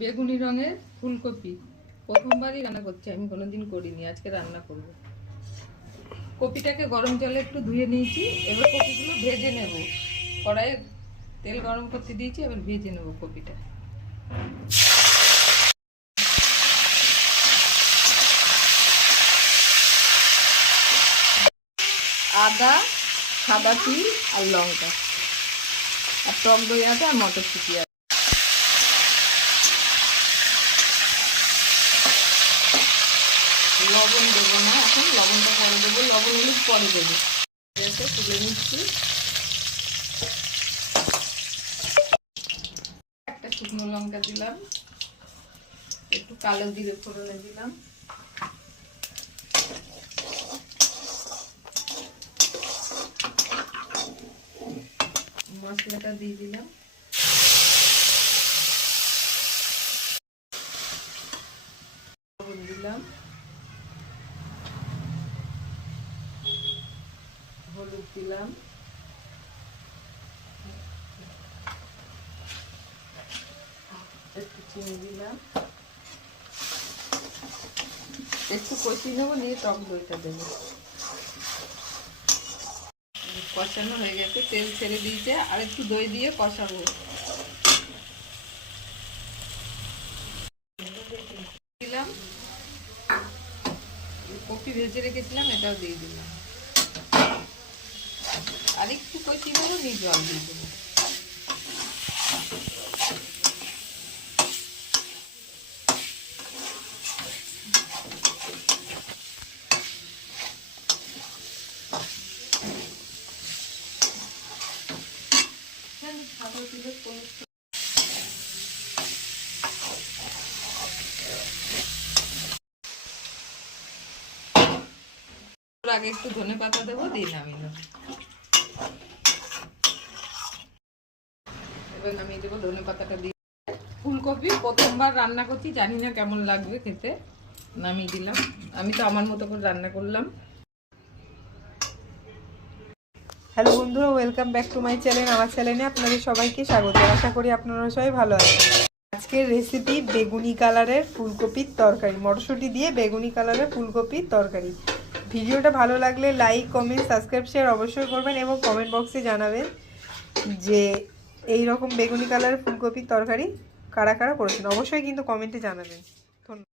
বেগুনি রঙের ফুলকপি প্রথমবারই রান্না করছি, আমি কোনোদিন করিনি, আজকে রান্না করব। কপিটাকে গরম জলে একটু ধুয়ে নিয়েছি, এবার কপিগুলো ভেজে নেব। কড়াইয়ে তেল গরম করতে দিয়েছি, এবার ভেজে নেব কপিটা। আদা, সাদা তিল আর লঙ্কা আর টক দই আছে আর মটরশুঁটি আছে। লবণ দেবো না, এখন লবণটা পরে দেবো, লবণ হলুদ পরে দেবো। তুলে নিচ্ছি। একটা শুকনো লঙ্কা দিলাম, একটু কালো জিরে ফোড়নে দিলাম, মশলাটা দিয়ে দিলাম, লবণ দিলাম, হলুদ দিলাম, একটু চিনি দিলাম, একটু কষিয়ে নেবো, নিয়ে টক দইটা দেবো। কষানো হয়ে গেছে, তেল ছেড়ে দিয়েছে, আর একটু দই দিয়ে কষাবো। দিলাম, কপি ভেজে রেখেছিলাম এটাও দিয়ে দিলাম, আর একটু কষিয়ে নেবো, নিয়ে জল দিয়ে দেবো। আগে একটু ধনে পাতা দেবো, দিয়ে নামিয়ে দেবো। এবার নামিয়ে দেবো, ধনে পাতাটা দিয়ে। ফুলকপি প্রথমবার রান্না করছি, জানি না কেমন লাগবে খেতে, নামিয়ে দিলাম। আমি তো আমার মতো করে রান্না করলাম। হ্যালো বন্ধুরা, welcome back to my channel. আমার চ্যানেলে আপনাদের সবাইকে স্বাগত। আশা করি আপনারা সবাই ভালো আছেন। আজকের রেসিপি বেগুনি কালারের ফুলকপির তরকারি, মটরশুঁটি দিয়ে বেগুনি কালারের ফুলকপির তরকারি। ভিডিওটা ভালো লাগলে লাইক, কমেন্ট, সাবস্ক্রাইব, শেয়ার অবশ্যই করবেন এবং কমেন্ট বক্সে জানাবেন যে এই রকম বেগুনি কালারের ফুলকপির তরকারি কারা কারা করেছেন। অবশ্যই কিন্তু কমেন্টে জানাবেন। ধন্যবাদ।